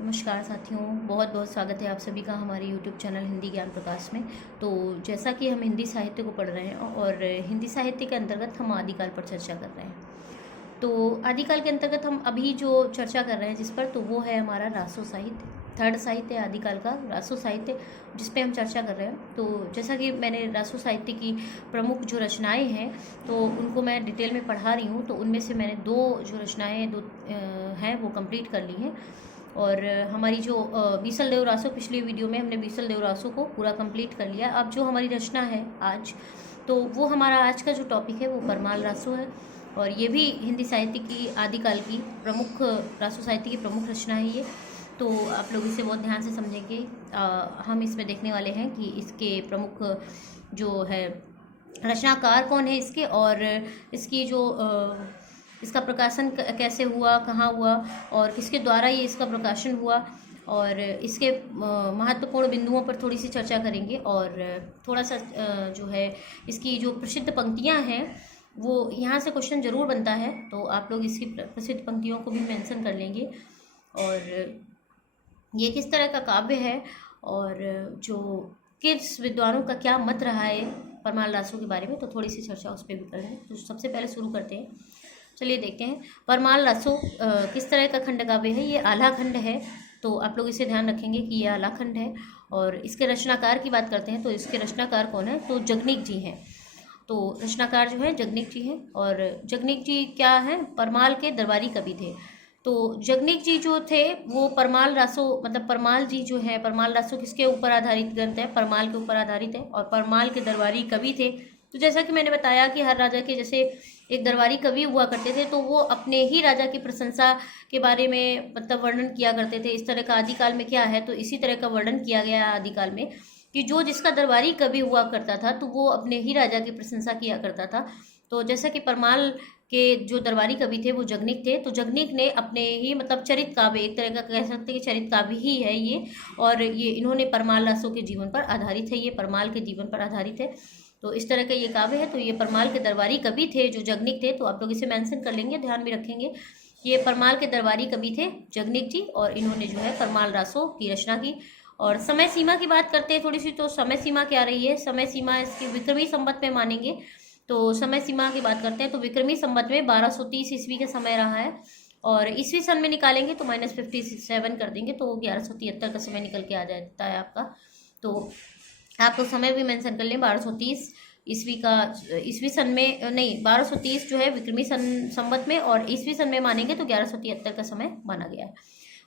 नमस्कार साथियों, बहुत बहुत स्वागत है आप सभी का हमारे YouTube चैनल हिंदी ज्ञान प्रकाश में। तो जैसा कि हम हिंदी साहित्य को पढ़ रहे हैं और हिंदी साहित्य के अंतर्गत हम आदिकाल पर चर्चा कर रहे हैं। तो आदिकाल के अंतर्गत हम अभी जो चर्चा कर रहे हैं जिस पर, तो वो है हमारा रासो साहित्य, थर्ड साहित्य आदिकाल का रासो साहित्य, जिस पे हम चर्चा कर रहे हैं। तो जैसा कि मैंने रासो साहित्य की प्रमुख जो रचनाएं हैं तो उनको मैं डिटेल में पढ़ा रही हूँ। तो उनमें से मैंने दो जो रचनाएँ हैं वो कंप्लीट कर ली हैं। और हमारी जो बीसल देव रासो, पिछली वीडियो में हमने बीसल देव रासो को पूरा कंप्लीट कर लिया। अब जो हमारी रचना है आज, तो वो हमारा आज का जो टॉपिक है वो परमाल रासो है। और ये भी हिंदी साहित्य की आदिकाल की प्रमुख, रासो साहित्य की प्रमुख रचना है ये। तो आप लोग इसे बहुत ध्यान से समझेंगे। हम इसमें देखने वाले हैं कि इसके प्रमुख जो है रचनाकार कौन है इसके, और इसकी जो इसका प्रकाशन कैसे हुआ, कहाँ हुआ और किसके द्वारा ये इसका प्रकाशन हुआ, और इसके महत्वपूर्ण बिंदुओं पर थोड़ी सी चर्चा करेंगे। और थोड़ा सा जो है इसकी जो प्रसिद्ध पंक्तियाँ हैं वो यहाँ से क्वेश्चन जरूर बनता है, तो आप लोग इसकी प्रसिद्ध पंक्तियों को भी मेंशन कर लेंगे। और ये किस तरह का काव्य है और जो किस विद्वानों का क्या मत रहा है परमाल रासो के बारे में, तो थोड़ी सी चर्चा उस पर भी कर रहे हैं। तो सबसे पहले शुरू करते हैं, चलिए देखते हैं परमाल रासो किस तरह का खंड काव्य है। ये आला खंड है, तो आप लोग इसे ध्यान रखेंगे कि ये आला खंड है। और इसके रचनाकार की बात करते हैं तो इसके रचनाकार कौन है, तो जगनीक जी हैं। तो रचनाकार जो है जगनीक जी हैं। और जगनीक जी क्या हैं, परमाल के दरबारी कवि थे। तो जगनीक जी जो थे वो परमाल रासो, मतलब परमाल जी जो है, परमाल रासो किसके ऊपर आधारित ग्रंथ है, परमाल के ऊपर आधारित है और परमाल के दरबारी कवि थे। तो जैसा कि मैंने बताया कि हर राजा के जैसे एक दरबारी कवि हुआ करते थे, तो वो अपने ही राजा की प्रशंसा के बारे में मतलब वर्णन किया करते थे। इस तरह का आदिकाल में क्या है, तो इसी तरह का वर्णन किया गया है आदिकाल में कि जो जिसका दरबारी कवि हुआ करता था तो वो अपने ही राजा की प्रशंसा किया करता था। तो जैसा कि परमाल के जो दरबारी कवि थे वो जगनीक थे, तो जगनीक ने अपने ही मतलब चरित काव्य, एक तरह का कह सकते हैं कि चरित काव्य ही है ये, और ये इन्होंने परमाल रासो के जीवन पर आधारित है, ये परमाल के जीवन पर आधारित है। तो इस तरह का ये काव्य है। तो ये परमाल के दरबारी कवि थे जो जगनीक थे, तो आप लोग इसे मेंशन कर लेंगे, ध्यान भी रखेंगे। ये परमाल के दरबारी कवि थे जगनीक जी, और इन्होंने जो है परमाल रासो की रचना की। और समय सीमा की बात करते हैं थोड़ी सी, तो समय सीमा क्या रही है, समय सीमा इसकी विक्रमी संवत में मानेंगे। तो समय सीमा की बात करते हैं तो विक्रमी संवत में 1230 ईस्वी का समय रहा है। और ईस्वी सन में निकालेंगे तो -57 कर देंगे तो 1173 का समय निकल के आ जाता है आपका। तो आप तो समय भी मेंशन कर लें, 1230 ईस्वी का, ईस्वी सन में नहीं, 1230 जो है विक्रमी संवत में, और ईस्वी सन में मानेंगे तो 1173 का समय माना गया है।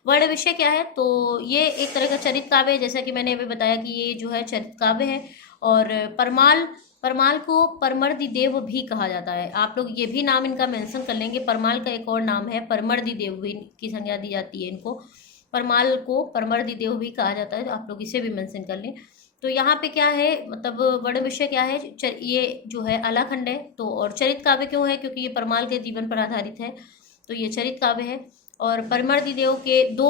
वर्ण विषय क्या है, तो ये एक तरह का चरित काव्य है, जैसा कि मैंने अभी बताया कि ये जो है चरित काव्य है। और परमाल को परमर्दी देव भी कहा जाता है। आप लोग ये भी नाम इनका मेंशन कर लेंगे। परमाल का एक और नाम है परमर्दी देव भी, की संज्ञा दी जाती है इनको। परमाल को परमर्दी देव भी कहा जाता है, तो आप लोग इसे भी मेंशन कर लें। तो यहाँ पे क्या है, मतलब वर्ण विषय क्या है, ये जो है आला खंड है। तो और चरित काव्य क्यों है, क्योंकि ये परमाल के जीवन पर आधारित है, तो ये चरित काव्य है। और परमर्दी देव के दो,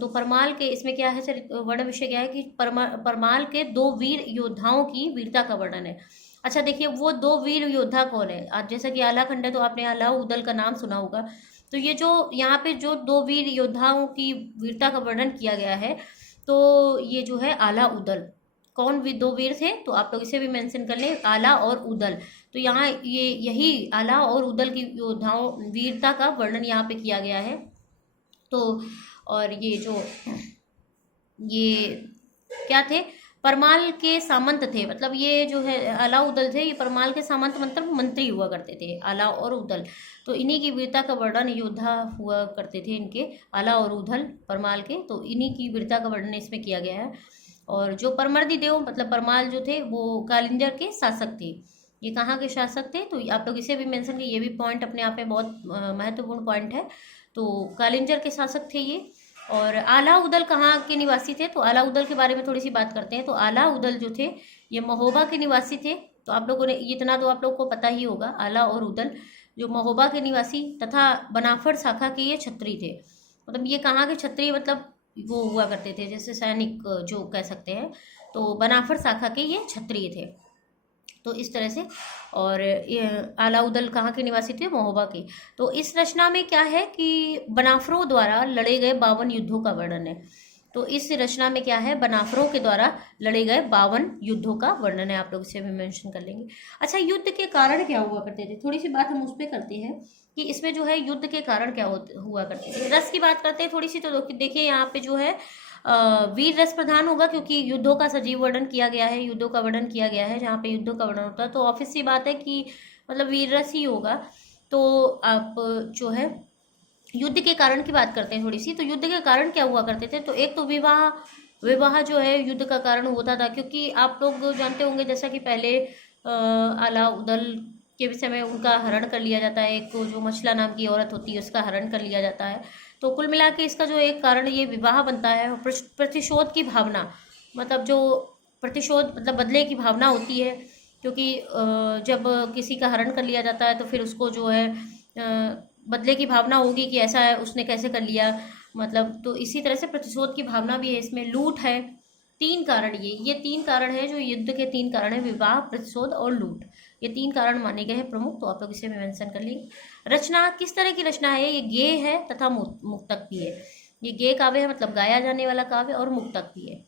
तो परमाल के इसमें क्या है, चरित वर्ण विषय क्या है कि परमाल के दो वीर योद्धाओं की वीरता का वर्णन है। अच्छा देखिए, वो दो वीर योद्धा कौन है, आज जैसा कि आला खंड है तो आपने आला उदल का नाम सुना होगा। तो ये जो यहाँ पे जो दो वीर योद्धाओं की वीरता का वर्णन किया गया है, तो ये जो है आला उदल, कौन दो वीर थे, तो आप लोग इसे भी मेंशन कर लें, आला और उदल। तो यहाँ ये यही आला और उदल की योद्धाओं वीरता का वर्णन यहाँ पे किया गया है। तो और ये जो ये क्या थे, परमाल के सामंत थे, मतलब ये जो है आला उदल थे, ये परमाल के सामंत मतलब मंत्री हुआ करते थे, आला और उदल। तो इन्हीं की वीरता का वर्णन, योद्धा हुआ करते थे इनके, आला और उदल परमाल के, तो इन्हीं की वीरता का वर्णन इसमें किया गया है। और जो परमर्दी देव मतलब परमाल जो थे वो कालिंजर के शासक थे। ये कहाँ के शासक थे, तो आप लोग इसे भी मेंशन किए, ये भी पॉइंट अपने आप में बहुत महत्वपूर्ण पॉइंट है। तो कालिंजर के शासक थे ये। और आला उदल कहाँ के निवासी थे, तो आला उदल के बारे में थोड़ी सी बात करते हैं। तो आला उदल जो थे ये महोबा के निवासी थे। तो आप लोगों ने इतना तो आप लोग को पता ही होगा, आला और उदल जो महोबा के निवासी तथा बनाफड़ शाखा के ये क्षत्रिय थे। मतलब ये कहाँ के क्षत्रिय, मतलब वो हुआ करते थे जैसे सैनिक जो कह सकते हैं, तो बनाफड़ शाखा के ये क्षत्रिय थे। तो इस तरह से। और अलाउद्दीन कहाँ के निवासी थे? महोबा के। तो इस रचना में क्या है कि बनाफरों द्वारा लड़े गए 52 युद्धों का वर्णन है। तो इस रचना में क्या है? बनाफरों के द्वारा लड़े गए 52 युद्धों का वर्णन है। आप लोग इसे भी मेंशन कर लेंगे। अच्छा, युद्ध के कारण क्या हुआ करते थे, थोड़ी सी बात हम उस पर करते हैं कि इसमें जो है युद्ध के कारण क्या हुआ करते थे। रस की बात करते हैं थोड़ी सी, तो देखिए यहाँ पे जो है वीर रस प्रधान होगा, क्योंकि युद्धों का सजीव वर्णन किया गया है, युद्धों का वर्णन किया गया है। जहाँ पे युद्धों का वर्णन होता है तो ऑफिस सी बात है कि मतलब वीर रस ही होगा। तो आप जो है युद्ध के कारण की बात करते हैं थोड़ी सी। तो युद्ध के कारण क्या हुआ करते थे? तो एक तो विवाह जो है युद्ध का कारण होता था, क्योंकि आप लोग जानते होंगे जैसा कि पहले अलाउद्दीन के समय उनका हरण कर लिया जाता है। एक जो मछला नाम की औरत होती है उसका हरण कर लिया जाता है। तो कुल मिला के इसका जो एक कारण ये विवाह बनता है। प्रतिशोध की भावना, मतलब जो प्रतिशोध मतलब बदले की भावना होती है, क्योंकि जब किसी का हरण कर लिया जाता है तो फिर उसको जो है बदले की भावना होगी कि ऐसा है उसने कैसे कर लिया, मतलब। तो इसी तरह से प्रतिशोध की भावना भी है इसमें। लूट है। 3 कारण, ये 3 कारण है जो युद्ध के 3 कारण है: विवाह, प्रतिशोध और लूट। ये 3 कारण माने गए हैं प्रमुख। तो आप लोग इसे भी मेंशन कर लेंगे। रचना किस तरह की रचना है? ये गेय है तथा मुक्तक भी है। ये गेय काव्य है, मतलब गाया जाने वाला काव्य, और मुक्तक भी है,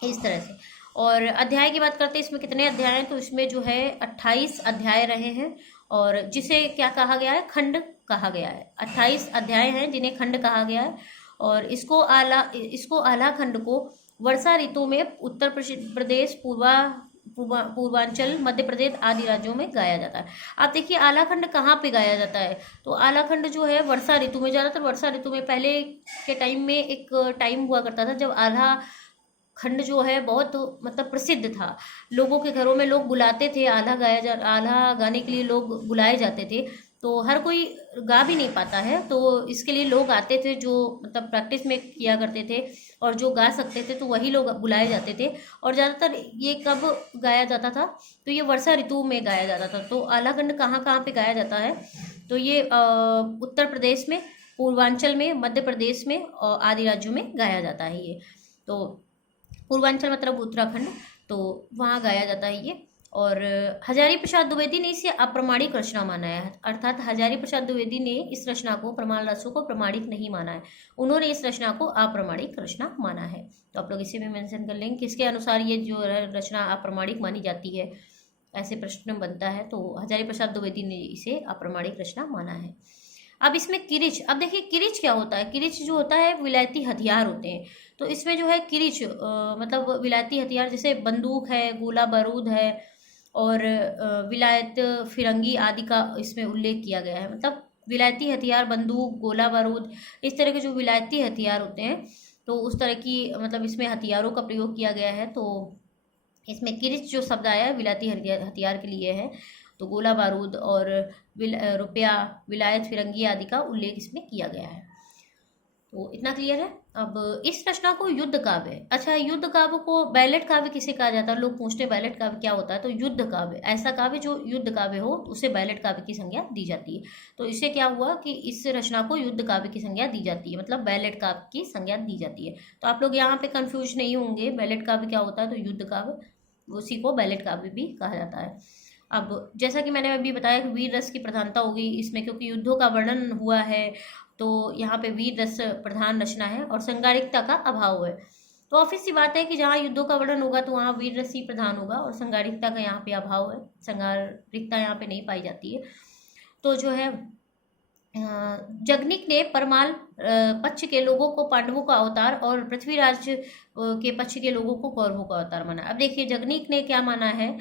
इस तरह से। और अध्याय की बात करते हैं, इसमें कितने अध्याय हैं? तो इसमें जो है 28 अध्याय रहे हैं, और जिसे क्या कहा गया है? खंड कहा गया है। 28 अध्याय हैं जिन्हें खंड कहा गया है। और इसको आला खंड को वर्षा ऋतु में उत्तर प्रदेश, पूर्वांचल, मध्य प्रदेश आदि राज्यों में गाया जाता है। आप देखिए आलाखंड कहाँ पे गाया जाता है? तो आलाखंड जो है वर्षा ऋतु में, ज़्यादातर वर्षा ऋतु में। पहले के टाइम में एक टाइम हुआ करता था जब आला खंड जो है बहुत मतलब प्रसिद्ध था। लोगों के घरों में लोग बुलाते थे, आल्हा गाने के लिए लोग बुलाए जाते थे। तो हर कोई गा भी नहीं पाता है, तो इसके लिए लोग आते थे जो मतलब प्रैक्टिस में किया करते थे, और जो गा सकते थे तो वही लोग बुलाए जाते थे। और ज़्यादातर ये कब गाया जाता था? तो ये वर्षा ऋतु में गाया जाता था। तो आलाखंड कहाँ कहाँ पे गाया जाता है? तो ये उत्तर प्रदेश में, पूर्वांचल में, मध्य प्रदेश में और आदि राज्यों में गाया जाता है ये। तो पूर्वांचल मतलब उत्तराखंड, तो वहाँ गाया जाता है ये। और हजारी प्रसाद द्विवेदी ने इसे अप्रमाणिक रचना माना है, अर्थात हजारी प्रसाद द्विवेदी ने इस रचना को, प्रमाण रसों को प्रमाणिक नहीं माना है। उन्होंने इस रचना को अप्रमाणिक रचना माना है। तो आप लोग इसे भी मेंशन कर लेंगे किसके अनुसार ये जो रचना अप्रमाणिक मानी जाती है, ऐसे प्रश्न बनता है। तो हजारी प्रसाद द्विवेदी ने इसे अप्रमाणिक रचना माना है। अब इसमें किरिच, अब देखिए किरिच क्या होता है? किरिच जो होता है विलायती हथियार होते हैं। तो इसमें जो है किरिच मतलब विलायती हथियार, जैसे बंदूक है, गोला बारूद है, और विलायत फिरंगी आदि का इसमें उल्लेख किया गया है। मतलब विलायती हथियार, बंदूक, गोला बारूद, इस तरह के जो विलायती हथियार होते हैं, तो उस तरह की मतलब इसमें हथियारों का प्रयोग किया गया है। तो इसमें किरिच जो शब्द आया है विलायती हथियार के लिए है। तो गोला बारूद और रुपया, विलायत फिरंगी आदि का उल्लेख इसमें किया गया है। तो इतना क्लियर है। अब इस रचना को युद्ध काव्य, अच्छा युद्ध काव्य को बैलेट काव्य किसे कहा जाता है? लोग पूछते हैं बैलेट काव्य क्या होता है? तो युद्ध काव्य, ऐसा काव्य जो युद्ध काव्य हो तो उसे बैलेट काव्य की संज्ञा दी जाती है। तो इससे क्या हुआ कि इस रचना को युद्ध काव्य की संज्ञा दी जाती है, मतलब बैलेट काव्य की संज्ञा दी जाती है। तो आप लोग यहाँ पे कंफ्यूज नहीं होंगे, बैलेट काव्य क्या होता है? तो युद्ध काव्य, उसी को बैलेट काव्य भी कहा जाता है। अब जैसा कि मैंने अभी बताया कि वीर रस की प्रधानता होगी इसमें, क्योंकि युद्धों का वर्णन हुआ है, तो यहाँ पे वीर रस प्रधान रचना है और संगारिकता का अभाव है। तो ऑफिस सी बात है कि जहाँ युद्धों का वर्णन होगा तो वहाँ वीर रस ही प्रधान होगा, और संगारिकता का यहाँ पे अभाव है, संगारिकता यहाँ पे नहीं पाई जाती है। तो जो है जगनिक ने परमाल पक्ष के लोगों को पांडवों का अवतार और पृथ्वीराज के पक्ष के लोगों को कौरवों का अवतार माना। अब देखिए जगनिक ने क्या माना है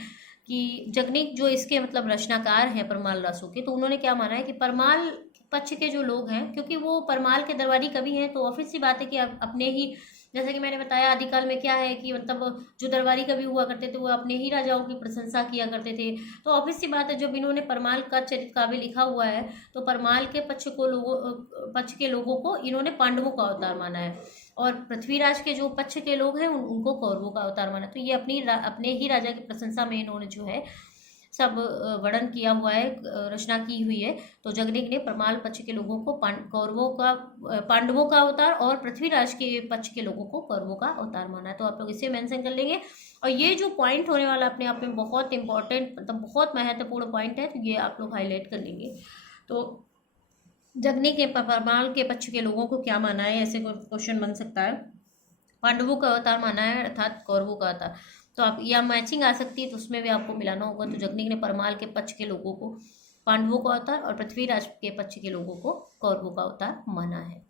कि जगनिक जो इसके मतलब रचनाकार हैं परमाल रसों के, तो उन्होंने क्या माना है कि परमाल पक्ष के जो लोग हैं, क्योंकि वो परमाल के दरबारी कवि हैं, तो ऑफिस सी बात है कि अपने ही, जैसे कि मैंने बताया आदिकाल में क्या है कि मतलब जो दरबारी कवि हुआ करते थे वो अपने ही राजाओं की प्रशंसा किया करते थे। तो ऑफिस सी बात है जब इन्होंने परमाल का चरित्र काव्य लिखा हुआ है तो परमाल के पक्ष के लोगों को इन्होंने पांडवों का अवतार माना है, और पृथ्वीराज के जो पक्ष के लोग हैं उनको कौरवों का अवतार माना। तो ये अपने ही राजा की प्रशंसा में इन्होंने जो है सब वर्णन किया हुआ है, रचना की हुई है। तो जगनिक ने परमाल पक्ष के लोगों को पांडवों का अवतार और पृथ्वीराज के पक्ष के लोगों को कौरवों का अवतार माना है। तो आप लोग इसे मेंशन कर लेंगे। और ये जो पॉइंट होने वाला अपने आप में बहुत इंपॉर्टेंट, मतलब बहुत महत्वपूर्ण पॉइंट है, तो ये आप लोग हाईलाइट कर लेंगे। तो जगनिक के परमाल के पक्ष के लोगों को क्या माना है, ऐसे क्वेश्चन बन सकता है। पांडवों का अवतार माना है अर्थात कौरवों का अवतार। तो आप या मैचिंग आ सकती है, तो उसमें भी आपको मिलाना होगा। तो जगनिक ने परमाल के पक्ष के लोगों को पांडवों का अवतार और पृथ्वीराज के पक्ष के लोगों को कौरवों का अवतार माना है।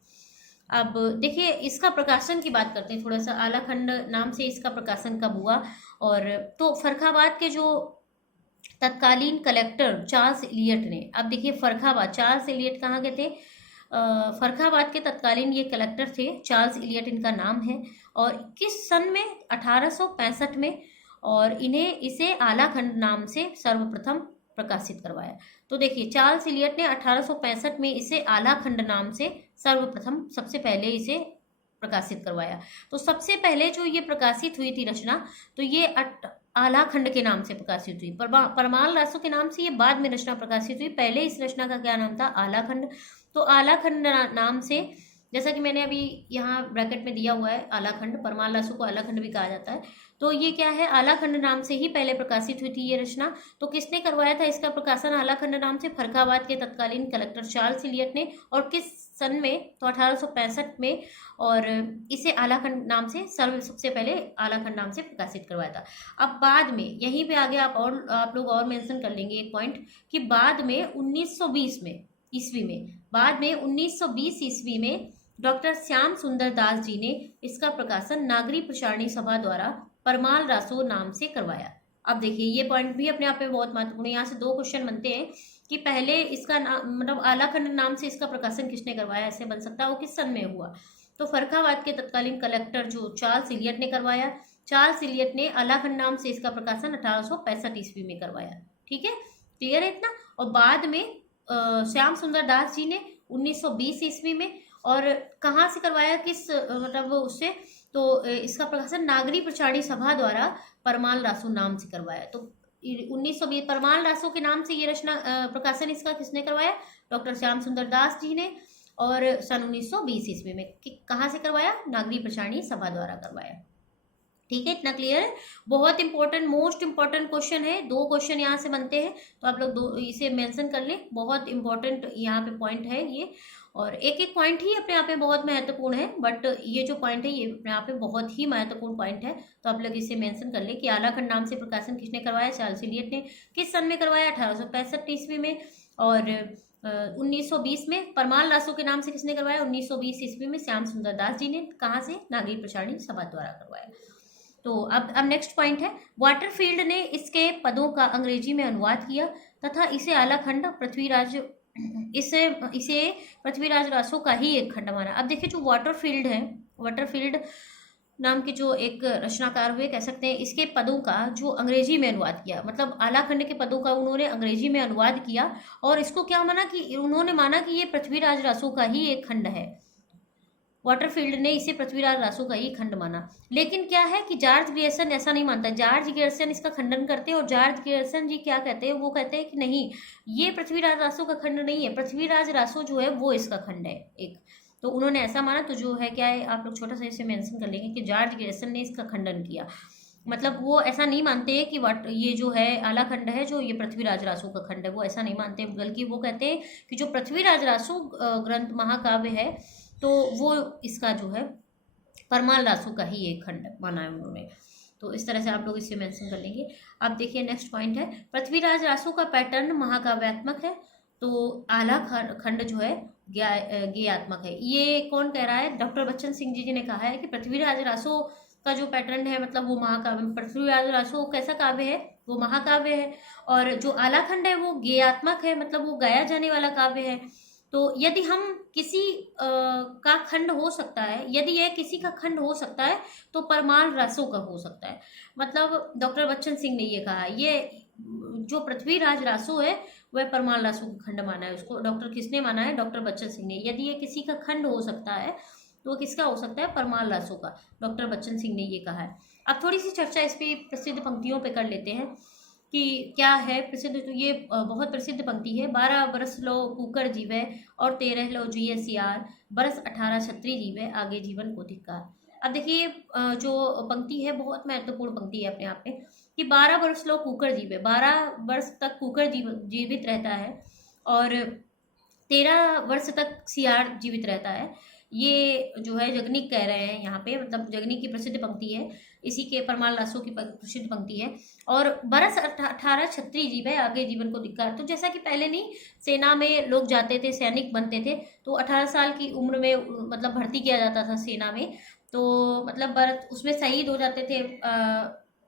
अब देखिए, इसका प्रकाशन की बात करते हैं थोड़ा सा। आलाखंड नाम से इसका प्रकाशन कब हुआ, और तो फर्रुखाबाद के जो तत्कालीन कलेक्टर चार्ल्स इलियट ने, अब देखिए फर्रुखाबाद, चार्ल्स इलियट कहाँ के थे, फर्रुखाबाद के तत्कालीन ये कलेक्टर थे, चार्ल्स इलियट इनका नाम है। और किस सन में, 1865 में, और इन्हें इसे आलाखंड नाम से सर्वप्रथम प्रकाशित करवाया। तो देखिए चार्ल्स इलियट ने 1865 में इसे आलाखंड नाम से सर्वप्रथम, सबसे पहले इसे प्रकाशित करवाया। तो सबसे पहले जो ये प्रकाशित हुई थी रचना, तो ये आलाखंड के नाम से प्रकाशित हुई। परमाल रासो के नाम से ये बाद में रचना प्रकाशित हुई। पहले इस रचना का क्या नाम था, आलाखंड। तो आलाखंड नाम से, जैसा कि मैंने अभी यहाँ ब्रैकेट में दिया हुआ है, आलाखंड, परमाल रासो को आलाखंड भी कहा जाता है। तो ये क्या है, आलाखंड नाम से ही पहले प्रकाशित हुई थी ये रचना। तो किसने करवाया था इसका प्रकाशन आलाखंड नाम से, फर्रुखाबाद के तत्कालीन कलेक्टर चार्ल्स इलियट ने। और किस सन में, तो 1865 में। और इसे आलाखंड नाम से सबसे पहले आलाखंड नाम से प्रकाशित करवाया था। अब बाद में, यहीं पे आगे आप लोग और मेंशन कर लेंगे एक पॉइंट, कि बाद में 1920 में ईस्वी में, बाद में 1920 ईस्वी में डॉक्टर श्याम सुंदर दास जी ने इसका प्रकाशन नागरी प्रचारणी सभा द्वारा परमाल रासो नाम से करवाया। अब देखिए ये पॉइंट भी अपने आप में बहुत महत्वपूर्ण है। यहाँ से दो क्वेश्चन बनते हैं कि पहले इसका मतलब आलाखंड नाम से इसका प्रकाशन किसने करवाया, ऐसे बन सकता है, वो किस सन में हुआ। तो फर्रुखाबाद के तत्कालीन कलेक्टर जो चार्ल्स इलियट ने करवाया। चार्ल्स इलियट ने आलाखंड नाम से इसका प्रकाशन 1865 ईस्वी में करवाया। ठीक है, क्लियर है इतना। और बाद में श्याम सुंदर दास जी ने 1920 ईस्वी में, और कहाँ से करवाया, किस मतलब उससे, तो इसका प्रकाशन नागरी प्रचारणी सभा द्वारा परमाल रासो नाम से करवाया। तो 1920 परमाल रासो के नाम से ये रचना प्रकाशन इसका किसने करवाया, डॉक्टर श्याम सुंदर दास जी ने। और सन 1920 ईस्वी में कहाँ से करवाया, नागरी प्रचारणी सभा द्वारा करवाया। ठीक है, इतना क्लियर है। बहुत इंपॉर्टेंट, मोस्ट इंपॉर्टेंट क्वेश्चन है। दो क्वेश्चन यहाँ से बनते हैं, तो आप लोग दो इसे मेंशन कर लें। बहुत इंपॉर्टेंट यहाँ पे पॉइंट है ये, और एक एक पॉइंट ही अपने आप में बहुत महत्वपूर्ण है, बट ये जो पॉइंट है ये अपने आप में बहुत ही महत्वपूर्ण पॉइंट है। तो आप लोग इसे मेंशन कर लें कि आलाखंड नाम से प्रकाशन किसने करवाया, चार्ल्स इलियट ने। किस सन में करवाया, 1865 ईस्वी में। और 1920 में परमाल रासो के नाम से किसने करवाया, 1920 ईस्वी में श्याम सुंदर दास जी ने। कहाँ से, नागरी प्रचारणी सभा द्वारा करवाया। तो अब नेक्स्ट पॉइंट है, वाटरफील्ड ने इसके पदों का अंग्रेजी में अनुवाद किया तथा इसे आलाखंड पृथ्वीराज पृथ्वीराज रासो का ही एक खंड माना। अब देखिए जो वाटरफील्ड है, वाटरफील्ड नाम के जो एक रचनाकार हुए, कह सकते हैं, इसके पदों का जो अंग्रेजी में अनुवाद किया, मतलब आलाखंड के पदों का उन्होंने अंग्रेजी में अनुवाद किया। और इसको क्या माना, कि उन्होंने माना कि ये पृथ्वीराज रासो का ही एक खंड है। वाटरफील्ड ने इसे पृथ्वीराज रासो का ही खंड माना। लेकिन क्या है कि जॉर्ज ग्रियर्सन ऐसा नहीं मानता। जॉर्ज ग्रियर्सन इसका खंडन करते हैं, और जॉर्ज ग्रियर्सन जी क्या कहते हैं, वो कहते हैं कि नहीं, ये पृथ्वीराज रासो का खंड नहीं है, पृथ्वीराज रासो जो है वो इसका खंड है एक। तो उन्होंने ऐसा माना। तो जो है क्या है, आप लोग छोटा सा इसे मेंशन कर लेंगे कि जॉर्ज ग्रियर्सन ने इसका खंडन किया। मतलब वो ऐसा नहीं मानते हैं कि ये जो है आलाखंड है, जो ये पृथ्वीराज रासो का खंड है, वो ऐसा नहीं मानते, बल्कि वो कहते हैं कि जो पृथ्वीराज रासो ग्रंथ महाकाव्य है, तो वो इसका जो है परमाल रासो का ही एक खंड माना है उन्होंने। तो इस तरह से आप लोग इसे मेंशन कर लेंगे। अब देखिए नेक्स्ट पॉइंट है, पृथ्वीराज रासो का पैटर्न महाकाव्यात्मक है, तो आला खंड जो है गेयात्मक है। ये कौन कह रहा है, डॉक्टर बच्चन सिंह जी ने कहा है कि पृथ्वीराज रासो का जो पैटर्न है, मतलब वो महाकाव्य, पृथ्वीराज रासो कैसा काव्य है, वो महाकाव्य है। और जो आलाखंड है वो गेयात्मक है, मतलब वो गाया जाने वाला काव्य है। तो यदि हम किसी का खंड हो सकता है, यदि यह किसी का खंड हो सकता है, तो परमाल रासो का हो सकता है। मतलब डॉक्टर बच्चन सिंह ने ये कहा, ये जो पृथ्वीराज रासो है वह परमाल रासो का खंड माना है। उसको डॉक्टर किसने माना है, डॉक्टर बच्चन सिंह ने। यदि ये किसी का खंड हो सकता है तो वो किसका हो सकता है, परमाल रासो का। डॉक्टर बच्चन सिंह ने ये कहा है। अब थोड़ी सी चर्चा इस पर प्रसिद्ध पंक्तियों पे कर लेते हैं कि क्या है प्रसिद्ध, तो ये बहुत प्रसिद्ध पंक्ति है। 12 बरस लो कुकर जीवे और 13 लो जिये सियार, बरस 18 छत्री जीवे आगे जीवन को धिक्कार। अब देखिए जो पंक्ति है बहुत महत्वपूर्ण पंक्ति है अपने आप में, कि 12 वर्ष लोग कुकर जीवे, 12 वर्ष तक कुकर जीवित रहता है और 13 वर्ष तक सियार जीवित रहता है। ये जो है जगनीक कह रहे हैं यहाँ पे, मतलब जगनीक की प्रसिद्ध पंक्ति है, इसी के परमाल लासो की प्रसिद्ध पंक्ति है। और बरस 18 छत्री जीवे आगे जीवन को धिक्कार। तो जैसा कि पहले नहीं सेना में लोग जाते थे, सैनिक बनते थे, तो 18 साल की उम्र में मतलब भर्ती किया जाता था सेना में, तो मतलब उसमें शहीद हो जाते थे।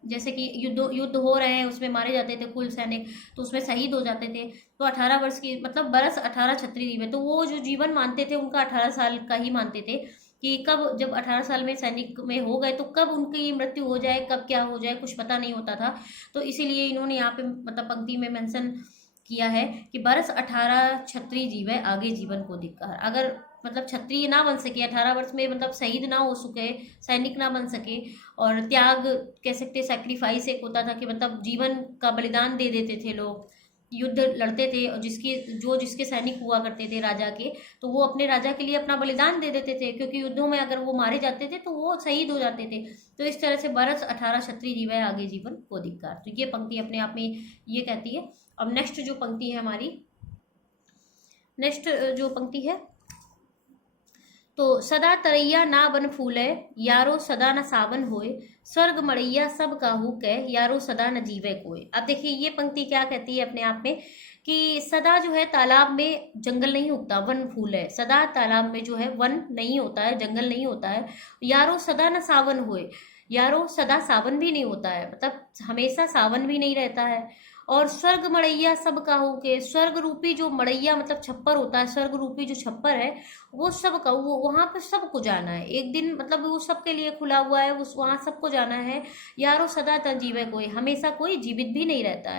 जैसे कि युद्ध हो रहे हैं उसमें मारे जाते थे कुल सैनिक, तो उसमें शहीद हो जाते थे। तो 18 वर्ष की मतलब बरस 18 छत्री जीवे, तो वो जो जीवन मानते थे उनका 18 साल का ही मानते थे, कि कब जब 18 साल में सैनिक में हो गए तो कब उनकी मृत्यु हो जाए, कब क्या हो जाए, कुछ पता नहीं होता था। तो इसीलिए इन्होंने यहाँ पे मतलब पंक्ति में मेंशन किया है कि बरस 18 छत्री जीवे आगे जीवन को धिक्कार। अगर मतलब क्षत्रिय ना बन सके 18 वर्ष में, मतलब शहीद ना हो सके, सैनिक ना बन सके, और त्याग कह सकते सैक्रिफाइस एक होता था कि मतलब जीवन का बलिदान दे देते थे लोग, युद्ध लड़ते थे, और जिसके सैनिक हुआ करते थे राजा के, तो वो अपने राजा के लिए अपना बलिदान दे देते थे, क्योंकि युद्धों में अगर वो मारे जाते थे तो वो शहीद हो जाते थे। तो इस तरह से बरस 18 क्षत्रिय जीवे आगे जीवन को धिक्कार। तो ये पंक्ति अपने आप में ये कहती है। अब नेक्स्ट जो पंक्ति है हमारी, नेक्स्ट जो पंक्ति है, तो सदा तरैया ना बन फूले, यारो सदा न सावन होए, स्वर्ग मड़ैया सब काहू कह, यारो सदा न जीवे कोय। अब देखिए ये पंक्ति क्या कहती है अपने आप में, कि सदा जो है तालाब में जंगल नहीं उगता, वन फूल है। सदा तालाब में जो है वन नहीं होता है, जंगल नहीं होता है। यारो सदा न सावन होए, यारो सदा सावन भी नहीं होता है, मतलब हमेशा सावन भी नहीं रहता है। और स्वर्ग मड़ैया सब काहू के, स्वर्ग रूपी जो मड़ैया मतलब छप्पर होता है, स्वर्ग रूपी जो छप्पर है वो सब का, वो वहाँ पे सबको जाना है एक दिन, मतलब वो सबके लिए खुला हुआ है, उस वहाँ सबको जाना है। यारो सदा त जीवे कोई, हमेशा कोई जीवित भी नहीं रहता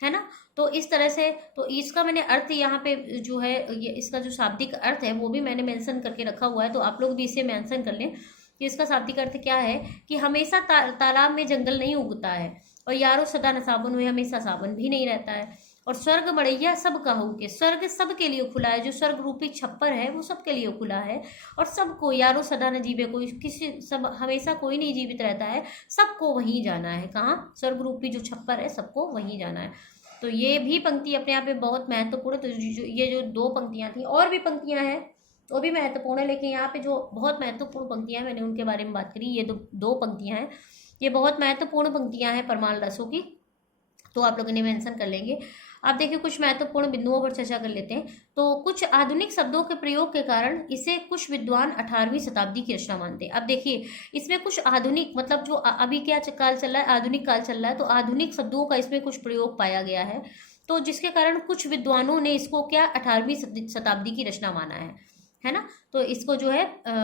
है ना। तो इस तरह से, तो इसका मैंने अर्थ यहाँ पे जो है, ये इसका जो शाब्दिक अर्थ है वो भी मैंने मेंशन करके रखा हुआ है, तो आप लोग भी इसे मेंशन कर लें कि इसका शाब्दिक अर्थ क्या है, कि हमेशा तालाब में जंगल नहीं उगता है, और यारो सदा न साबुन हुए, हमेशा साबुन भी नहीं रहता है। और स्वर्ग मड़ैया सब काहू के, स्वर्ग सबके लिए खुला है, जो स्वर्ग रूपी छप्पर है वो सबके लिए खुला है। और सबको, यारो सदा न जीवे कोई, किसी सब हमेशा कोई नहीं जीवित रहता है, सबको वहीं जाना है। कहाँ? स्वर्ग रूपी जो छप्पर है सबको वहीं जाना है। तो ये भी पंक्ति अपने आप में बहुत महत्वपूर्ण। तो ये जो दो पंक्तियाँ थी, और भी पंक्तियाँ हैं वो भी महत्वपूर्ण है, लेकिन यहाँ पे जो बहुत महत्वपूर्ण पंक्तियाँ हैं मैंने उनके बारे में बात करी। ये दो पंक्तियाँ हैं, ये बहुत महत्वपूर्ण पंक्तियाँ हैं परमाल रसों की, तो आप लोग इन्हें मेंशन कर लेंगे। आप देखिए कुछ महत्वपूर्ण बिंदुओं पर चर्चा कर लेते हैं। तो कुछ आधुनिक शब्दों के प्रयोग के कारण इसे कुछ विद्वान 18वीं शताब्दी की रचना मानते हैं। अब देखिए इसमें कुछ आधुनिक, मतलब जो अभी क्या काल चल रहा है, आधुनिक काल चल रहा है, तो आधुनिक शब्दों का इसमें कुछ प्रयोग पाया गया है, तो जिसके कारण कुछ विद्वानों ने इसको क्या 18वीं शताब्दी की रचना माना है ना। तो इसको जो है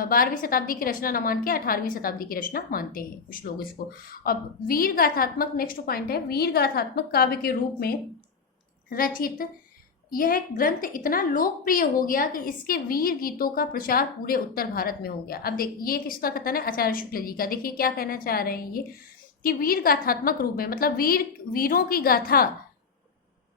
12वीं शताब्दी की रचना न मान के 18वीं शताब्दी की रचना मानते हैं कुछ लोग इसको। अब वीर गाथात्मक, नेक्स्ट पॉइंट है, वीर गाथात्मक काव्य के रूप में रचित यह ग्रंथ इतना लोकप्रिय हो गया कि इसके वीर गीतों का प्रचार पूरे उत्तर भारत में हो गया। अब देख ये किसका कथन है? आचार्य शुक्ल जी का। देखिए क्या कहना चाह रहे हैं ये, कि वीर गाथात्मक रूप में, मतलब वीरों की गाथा,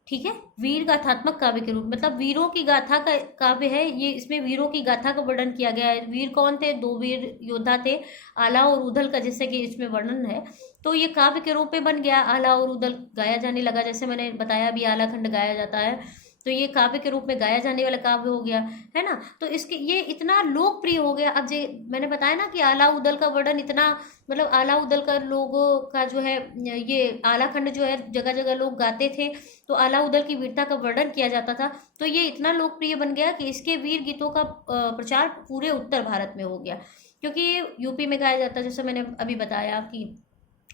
ठीक है, वीर गाथात्मक काव्य के रूप, मतलब वीरों की गाथा का काव्य है ये, इसमें वीरों की गाथा का वर्णन किया गया है। वीर कौन थे? 2 वीर योद्धा थे, आला और उदल का, जैसे कि इसमें वर्णन है। तो ये काव्य के रूप में बन गया, आला और उदल गाया जाने लगा, जैसे मैंने बताया अभी आला खंड गाया जाता है, तो ये काव्य के रूप में गाया जाने वाला काव्य हो गया, है ना। तो इसके ये इतना लोकप्रिय हो गया। अब मैंने बताया ना कि आला उदल का वर्णन इतना, मतलब आला उदल का लोगों का जो है, ये आला खंड जो है जगह जगह लोग गाते थे, तो आला उदल की वीरता का वर्णन किया जाता था। तो ये इतना लोकप्रिय बन गया कि इसके वीर गीतों का प्रचार पूरे उत्तर भारत में हो गया, क्योंकि ये यूपी में गाया जाता है, जैसे मैंने अभी बताया कि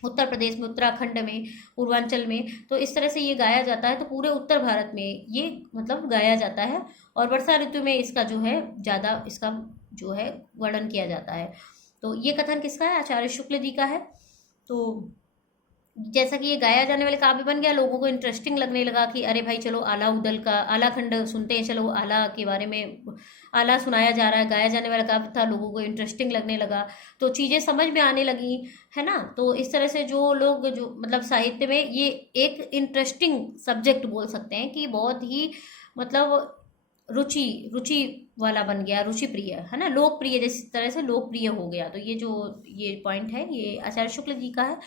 उत्तर प्रदेश में, उत्तराखंड में, पूर्वांचल में, तो इस तरह से ये गाया जाता है। तो पूरे उत्तर भारत में ये मतलब गाया जाता है, और वर्षा ऋतु में इसका जो है ज़्यादा, इसका जो है वर्णन किया जाता है। तो ये कथन किसका है? आचार्य शुक्ल जी का है। तो जैसा कि ये गाया जाने वाले काव्य बन गया, लोगों को इंटरेस्टिंग लगने लगा कि अरे भाई चलो आला उदल का आला खंड सुनते हैं, चलो आला के बारे में आला सुनाया जा रहा है, गाया जाने वाला काव्य था, लोगों को इंटरेस्टिंग लगने लगा, तो चीज़ें समझ में आने लगी, है ना। तो इस तरह से जो लोग जो मतलब साहित्य में ये एक इंटरेस्टिंग सब्जेक्ट बोल सकते हैं कि बहुत ही मतलब रुचि रुचि वाला बन गया, रुचि प्रिय, है ना, लोकप्रिय, जिस तरह से लोकप्रिय हो गया। तो ये पॉइंट है, ये आचार्य शुक्ल जी का है।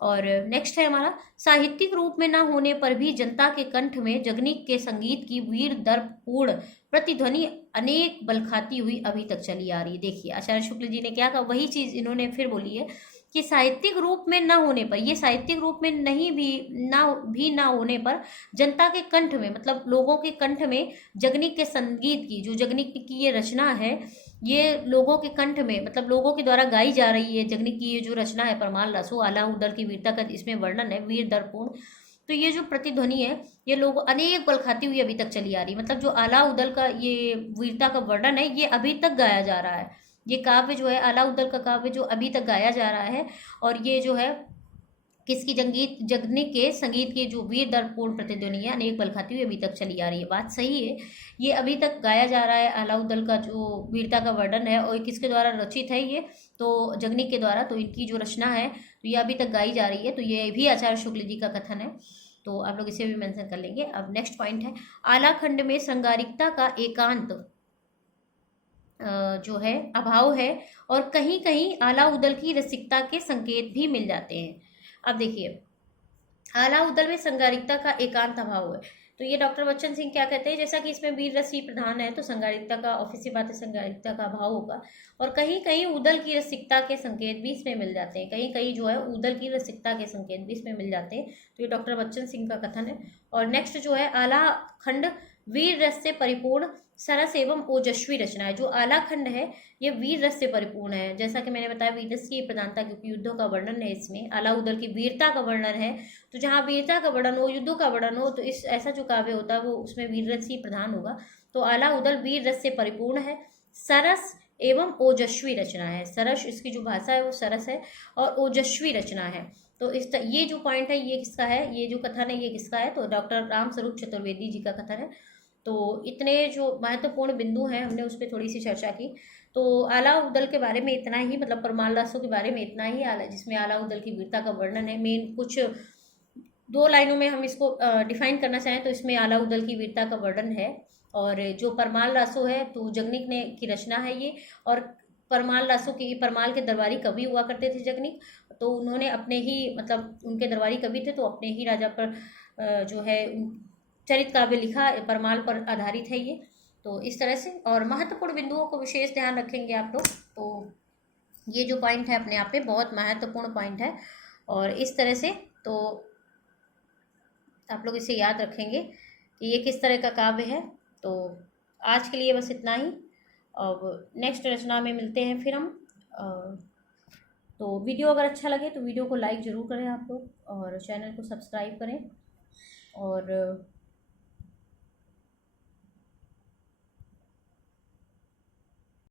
और नेक्स्ट है हमारा, साहित्यिक रूप में न होने पर भी जनता के कंठ में जगनीक के संगीत की वीर दर्पपूर्ण प्रतिध्वनि अनेक बल खाती हुई अभी तक चली आ रही है। देखिए आचार्य शुक्ल जी ने क्या कहा, वही चीज इन्होंने फिर बोली है कि साहित्यिक रूप में न होने पर, ये साहित्यिक रूप में नहीं भी ना होने पर जनता के कंठ में, मतलब लोगों के कंठ में जगनीक के संगीत की, जो जगनीक की ये रचना है, ये लोगों के कंठ में, मतलब लोगों के द्वारा गाई जा रही है, जगनीक की ये जो रचना है परमाल रसो आला उदल की वीरता का इसमें वर्णन है, वीर दर्पपूर्ण। तो ये जो प्रतिध्वनि है, ये लोग अनेक बल खाती हुई अभी तक चली आ रही, मतलब जो आला उदल का ये वीरता का वर्णन है, ये अभी तक गाया जा रहा है। ये काव्य जो है आला उदल का काव्य जो अभी तक गाया जा रहा है, और ये जो है किसकी जगनीक के संगीत की जो वीर दर्पपूर्ण प्रतिध्वनि है, अनेक बल खाती हुई अभी तक चली आ रही है। बात सही है, ये अभी तक गाया जा रहा है, आलाउद्दल का जो वीरता का वर्णन है, और किसके द्वारा रचित है ये, तो जगनीक के द्वारा। तो इनकी जो रचना है तो ये अभी तक गाई जा रही है, तो ये भी आचार्य शुक्ल जी का कथन है, तो आप लोग इसे भी मेंशन कर लेंगे। अब नेक्स्ट पॉइंट है, आला खंड में श्रृंगारिकता का एकांत जो है अभाव है, और कहीं कहीं आला उदल की रसिकता के संकेत भी मिल जाते हैं। अब देखिए, आला उदल में श्रृंगारिकता का एकांत अभाव है, तो ये डॉक्टर बच्चन सिंह क्या कहते हैं, जैसा कि इसमें वीर रसी प्रधान है, तो श्रृंगारिकता का ऑफिस बात है, श्रृंगारिकता का अभाव होगा, और कहीं कहीं उदल की रसिकता के संकेत भी इसमें मिल जाते हैं, कहीं कहीं जो है उदल की रसिकता के संकेत भी इसमें मिल जाते हैं। तो ये डॉक्टर बच्चन सिंह का कथन है। और नेक्स्ट जो है, आला खंड वीर रस से परिपूर्ण सरस एवं ओजस्वी रचना है। जो आला खंड है ये वीर रस से परिपूर्ण है, जैसा कि मैंने बताया वीर रस की प्रधानता, क्योंकि युद्धों का वर्णन है इसमें, आला उदल की वीरता का वर्णन है, तो जहाँ वीरता का वर्णन हो, युद्धों का वर्णन हो, तो इस ऐसा जो काव्य होता है वो उसमें वीर रस ही प्रधान होगा। तो आला उदल वीर रस से परिपूर्ण है, सरस एवं ओजस्वी रचना है। सरस, इसकी जो भाषा है वो सरस है, और ओजस्वी रचना है। तो ये जो पॉइंट है ये किसका है, ये जो कथन है ये किसका है, तो डॉक्टर राम स्वरूप चतुर्वेदी जी का कथन है। तो इतने जो महत्वपूर्ण बिंदु हैं हमने उस पर थोड़ी सी चर्चा की। तो आला उदल के बारे में इतना ही, मतलब परमाल रासों के बारे में इतना ही, जिसमें आला उदल की वीरता का वर्णन है। मेन कुछ 2 लाइनों में हम इसको डिफाइन करना चाहें तो इसमें आला उदल की वीरता का वर्णन है, और जो परमाल रासो है तो जगनीक ने की रचना है ये, और परमाल रासो की, परमाल के दरबारी कवि हुआ करते थे जगनीक, तो उन्होंने अपने ही, मतलब उनके दरबारी कवि थे, तो अपने ही राजा पर जो है चरित काव्य लिखा, परमाल पर आधारित है ये। तो इस तरह से, और महत्वपूर्ण बिंदुओं को विशेष ध्यान रखेंगे आप लोग, तो ये जो पॉइंट है अपने आप में बहुत महत्वपूर्ण पॉइंट है, और इस तरह से तो आप लोग इसे याद रखेंगे कि ये किस तरह का काव्य है। तो आज के लिए बस इतना ही, अब नेक्स्ट रचना में मिलते हैं फिर हम। तो वीडियो अगर अच्छा लगे तो वीडियो को लाइक ज़रूर करें आप लोग, और चैनल को सब्सक्राइब करें, और